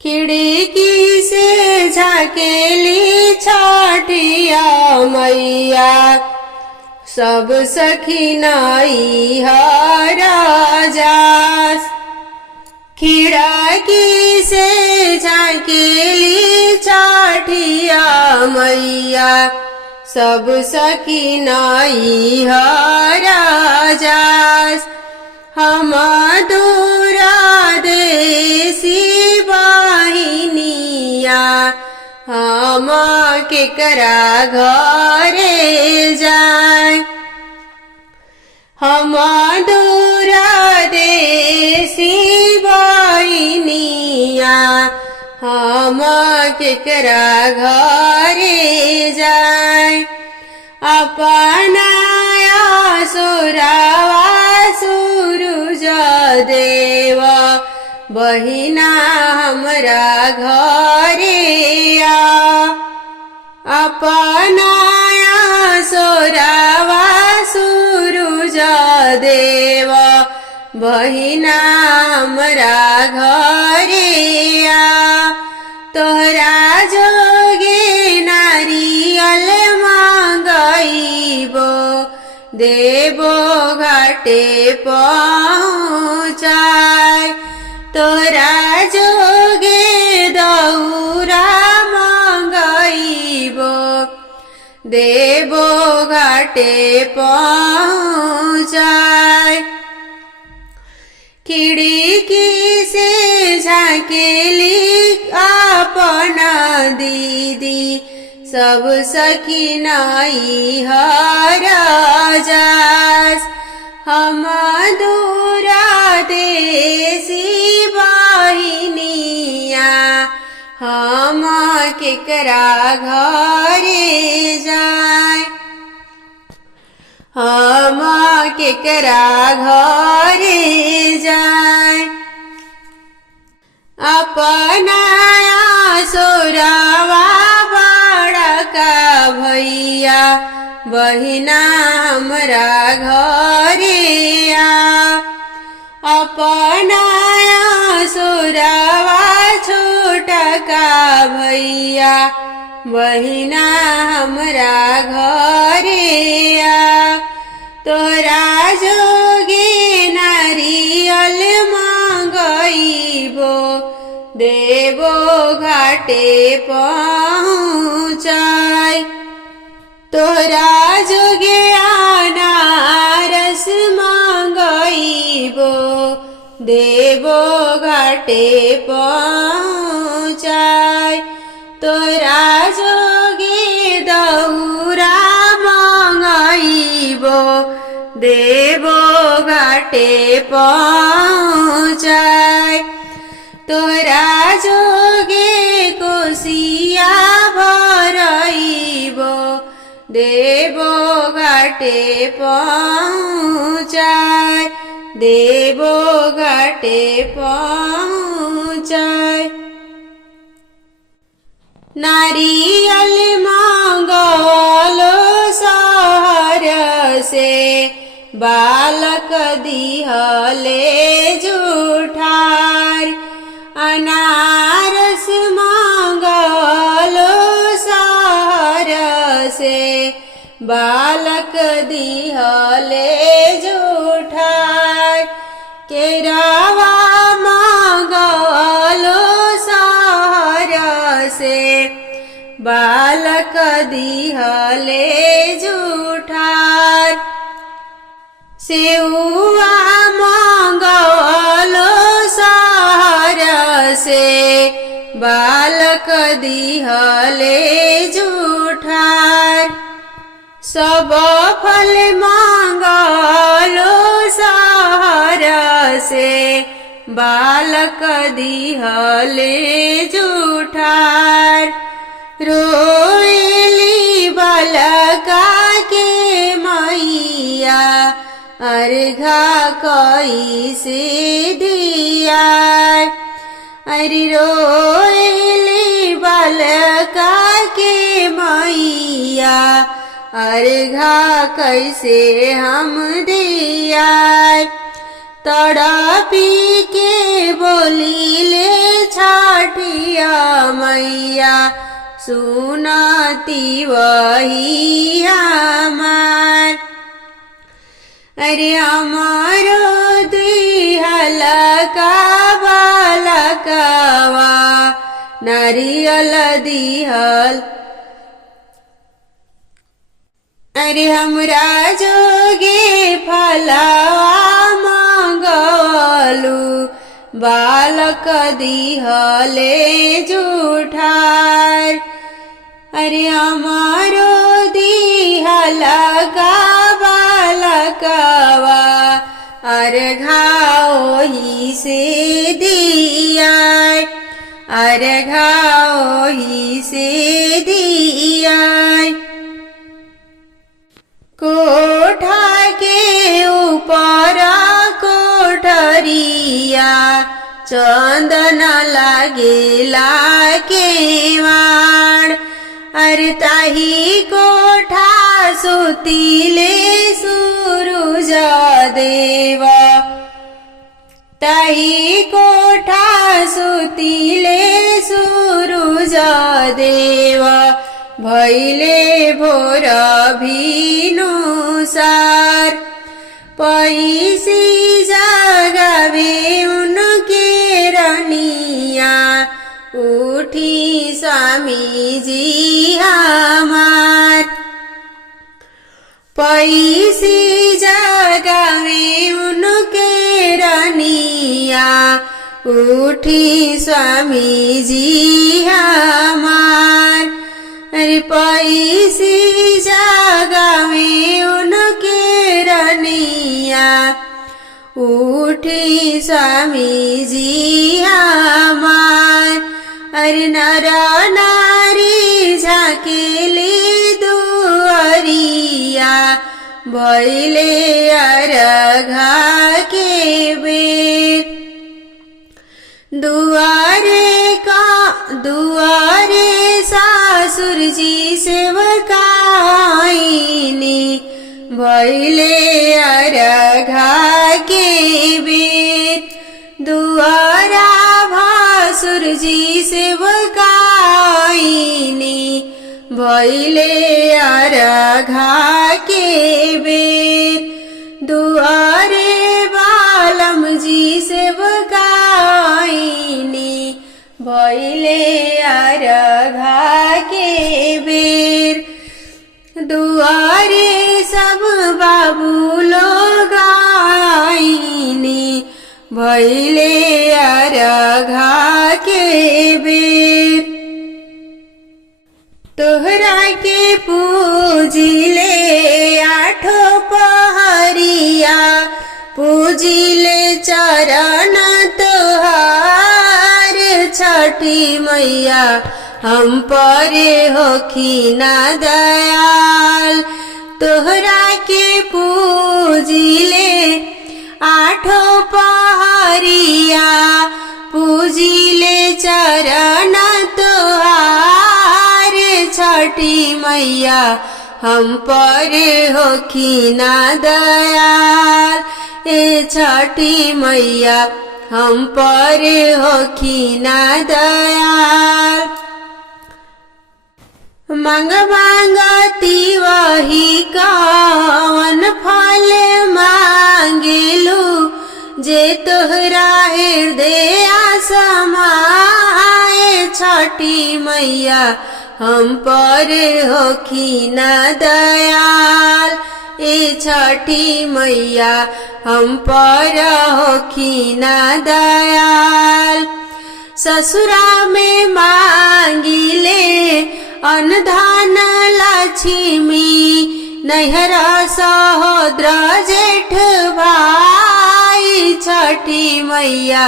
खिड़की से झाकेली छठिया मैया, सब सखी नाई राजास। खिड़की से झाकेली छठिया मैया, सब सखी नाई राजास। हम दूरा देसी बहिनिया, हम केकरा घरे जाए। हम दूरा देसी बहिनिया, हम केकरा घरे जाए। अपना सुरावा सूरज देव, बहिना हमरा घरे आ। अपना सुरावा सूरज देव, बहिना हमरा घरे आ। तोहरा जोगे नारियल मांगइबो, देबो घाटे पहुँचाय। तोरा जोगे दौरा मांगइबो, देबो घाटे पहुँचाय। खिड़की से झाकेली अपना दीदी, सब सखी नाई राजास। हम दूरा देसी बहिनिया, हम केकरा घरे जाए। हम केकरा घरे जाए। अपना सोरावा बड़का भैया, बहिना हमरा घरे आ। अपना सोरावा छोटका भैया, बहिना हमरा घरे आ। तोरा जोगे नारियल मांगइबो, देबो घाटे पहुँचाय। तोरा जोगे अनारस मांगइबो, देबो घाटे पहुँचाय। तोरा जोगे दौरा मांगइबो, देबो घाटे पहुँचाय। तोरा जोगे कोसिया भरइबो, देबो घाटे पहुँचाय। देबो घाटे पहुँचाय। नारियल मांगलो शहर से, बालक दिहले जुठार। अनारस मांगलो शहर से, बालक दिहले जुठार। केरावा मांगलो शहर से, बालक दिहले जुठार। सेउआ मांगलो शहर से, बालक दिहले जुठार। सब फल मांगलो शहर से, बालक दिहले जुठार। रोएली बालका के मैया, अर्घा कैसे दिया। अरे रोएली बालका के मैया, अर्घा कैसे हम दिया। तड़पी के बोली ले छठी मैया सुनती वही हमार। अरे हमारो दिहल का बालकवा नारियल दिहल। अरे हमरा जोगे फलवा मंगलू बालक दिहले जुठार। अरे हमारो दिहल का बालकवा अर्घाओ ही से दिया। अर्घाओ ही से दिया। कोठा के ऊपर कोठरिया चंदन लागेला केवाड़। अरे ताही कोठा सुतीले सूरज देवा। ताही कोठा सुतीले सूरज देवा। भैले भोर भिनुसार पैसी जगावे उनके रनिया। उठी स्वामी जी हमार पैसी जगावे उनके रनिया। उठी स्वामी जी हमार। अरे पैसी जगावे उनके रनिया। उठी स्वामी जी हमार। अरे नर नारी झाकेली दुआरिया भैले अर्घा के बेर। दुआरे सासुर जी सेवकाईनी भैले अर्घा के बेर। दुआरा भासुर जी सेवकाईनी भैले अर्घा के बेर। दुआरे बालम जी सेवकाईनी भैले अर्घा के बेर। दुआरे सब बाबू लोग आईनी भैले अर्घा के बेर। तोहरा के पूजिले आठो पहरिया। पूजिले चरण तोहार छठी मैया हम पर होखिना दयाल। तोहरा के पूजिले आठो पहरिया। पूजिले चरण तोहार छठी मैया हम पर होखिना दयाल। ए छठी मैया हम पर होखिना दयाल। मांग मांगती वही कवन फल मांगेलू। जे तोहरा हृदय समाए छठी मैया हम पर होखिना दयाल। ए छठी मैया हम पर होखिना दयाल। ससुरा में मांगिले अनधन लक्ष्मी। नैहरा सहोदर जेठ भाई छठी मैया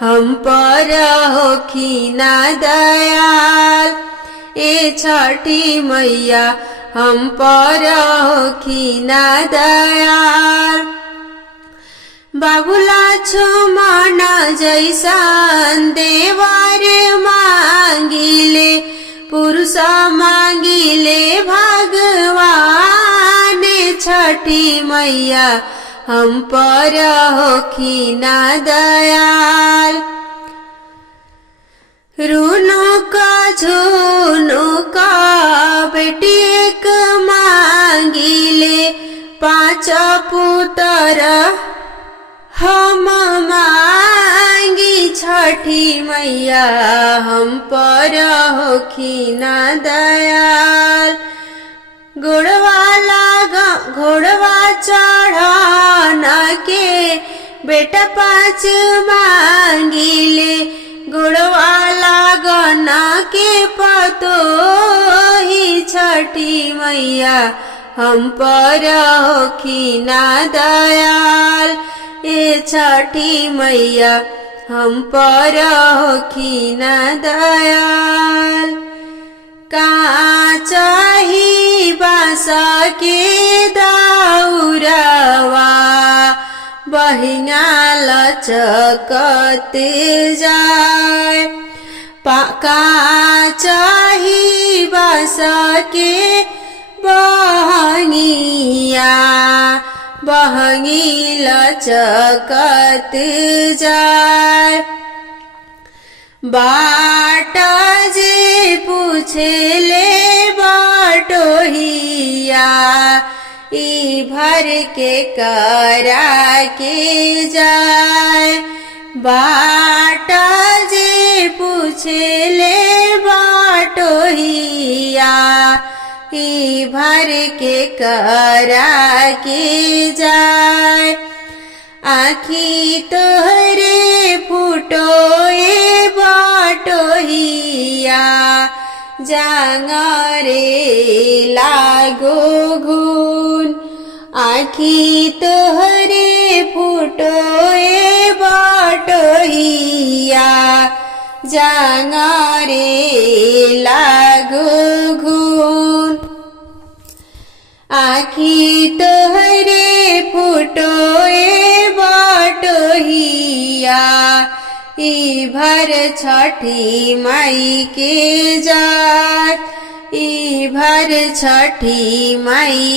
हम पर होखिना दयाल। ए छठी मैया हम पर होखिना दयाल। बाबुला छुमन जैसन देवर मांगिले। पुरुष मांगिले भगवान छठी मैया हम पर होखिना दयाल। रुनुक झुनुका बेटी एक मांगिले, पाँच पुत्र हम मांगी छठी मैया, हम पर होखिन दयाल। घोड़वा चढ़ान के बेटा पाँच मांगिले, घोड़वा लागन के पतो ही छठी मैया, हम पर होखिन दयाल। ए छठी मैया हम पर होखिन दयाल। कहाँ चाही बाँस के दौरवा, बहिना लचकत जाए। कहाँ चाही बाँस के बहंगिया, बहंगी लचकत जाए। बाट जे पूछेले बटोहिया, ई भर के करा के जाए। बाट जे पूछेले बटोहिया, ई भर के करा के जाए। आँखी तोहरे फुटोए बटोहिया, जांगरे लागो घून। आँखी तोहरे फुटोए बटोहिया, जांगरे लागो घून। आँखी तोहरे फुटोए बटोहिया, ई भर छठी माई के जात, ई भर छठी माई।